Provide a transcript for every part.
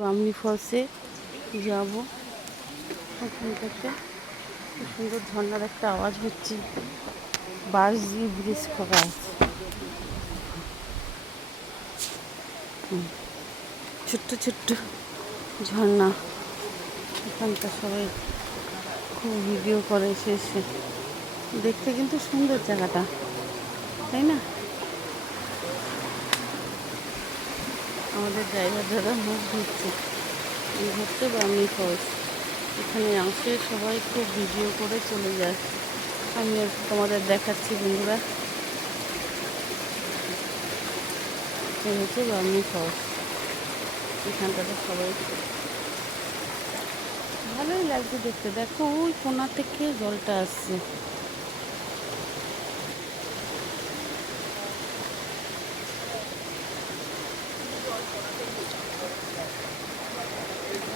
বামনি ফলসে যাবো। ওখান থেকে খুব সুন্দর ঝর্ণার একটা আওয়াজ হচ্ছে। বাঁশ দিয়ে ব্রিজ করা আছে, ছোট্ট ছোট্ট ঝর্ণা। এখানটা সবাই খুব ভিডিও করে এসে দেখতে, কিন্তু সুন্দর জায়গাটা, তাই না? আমাদের ড্রাইভার দাদা মুখ ধুচ্ছে, ঘুরতে বামনি ফলস। এখানে আসে সবাই, খুব ভিডিও করে চলে যায়। আমি তোমাদের দেখাচ্ছি বন্ধুরা, এই হচ্ছে বামনি ফলস। এখানটাতে সবাই ভালোই লাগছে দেখতে। দেখো ওই কোণা থেকে জলটা আসছে।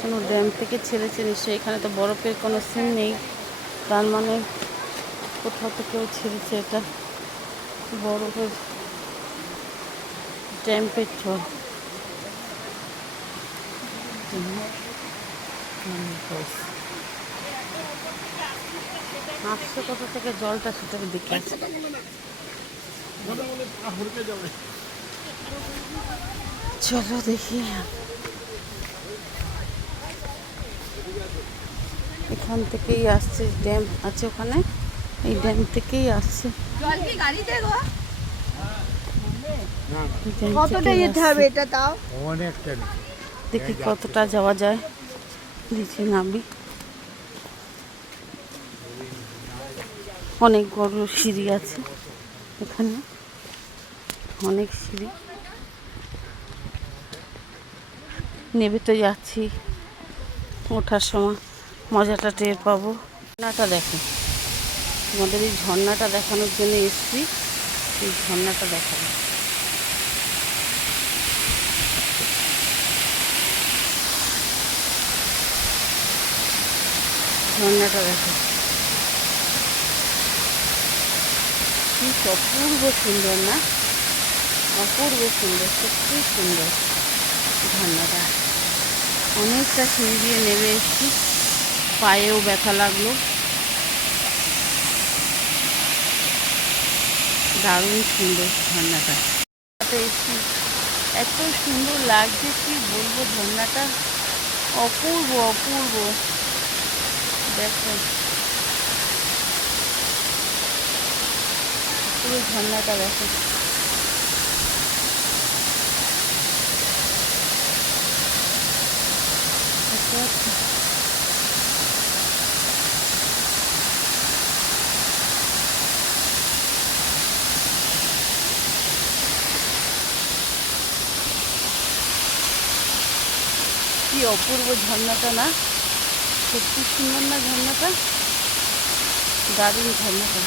কোনো ড্যাম থেকে ছেড়েছে নিশ্চয়ই। এখানে তো বরফের কোনো সিন নেই, তার মানে কোথাও তো কেউ ছেড়েছে। এটা বরফের টেম্পারেচার। আসছে কোথা থেকে জলটা, সেটা দেখে আসছে। চলো দেখি, এখান থেকেই আসছে। ড্যাম আছে ওখানে, এই ড্যাম থেকেই আসছে। কতটা যেতে হবে এটা? তাও অনেকটা। দেখি কতটা যাওয়া যায়, নিচে নামি। অনেক বড় সিঁড়ি আছে এখানে, অনেক সিঁড়ি। নেবে তো যাচ্ছি, ওঠার সময় মজাটা টের পাবো। ঝর্ণাটা দেখো, আমাদের এই ঝর্ণাটা দেখানোর জন্য এসছি। এই ঝর্ণাটা দেখাবো। ঝর্ণাটা দেখো, কি অপূর্ব সুন্দর না? অপূর্ব সুন্দর, সত্যি সুন্দর ঝর্ণাটা। অনেকটা সিঁড়ি দিয়ে নেমে এসেছি, পায়েও ব্যথা লাগলো। দারুণ সুন্দর ঝর্ণাটা। এসেছি, এত সুন্দর লাগছে, কি বলবো। ঝর্ণাটা অপূর্ব অপূর্ব। দেখো পুরো ঝর্ণাটা দেখো। কি অপূর্ব ঝর্ণাটা না? সত্যি সুন্দর না ঝর্ণাটা? দারুণ ঝর্ণাটা।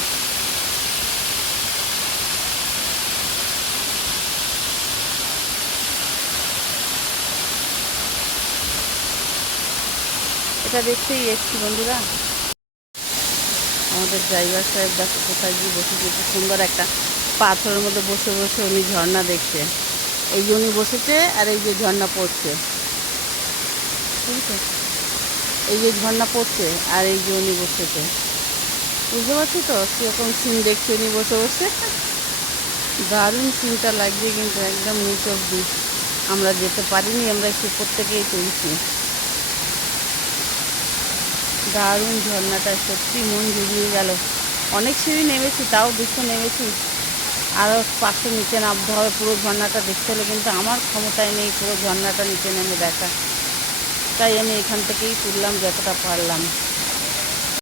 এটা দেখতেই এসছি বন্ধুরা। আমাদের ড্রাইভার সাহেব দেখো কোথায় গিয়ে বসেছে। খুব সুন্দর একটা পাথরের মধ্যে বসে বসে উনি ঝর্ণা দেখছে। এই যে উনি বসেছে, আর এই যে ঝর্ণা পড়ছে, বুঝছো? এই যে ঝর্ণা পড়ছে, আর এই যে উনি বসেছে। বুঝতে পারছি তো কীরকম সিন দেখছে উনি বসে বসে। দারুণ সিনটা লাগছে, কিন্তু একদম নিচ অব্দি আমরা যেতে পারিনি, আমরা একটু উপর থেকেই তুলছি। দারুণ ঝর্ণাটা, সত্যি মন জুড়িয়ে গেল। অনেক সিঁড়ি নেমেছি, তাও দেখে নেমেছি। আরও 500 নিচে নামতে হবে পুরো ঝর্ণাটা দেখতে হলে, কিন্তু আমার ক্ষমতায় নেই পুরো ঝর্ণাটা নিচে নেমে দেখা। তাই আমি এখান থেকেই তুললাম যতটা পারলাম।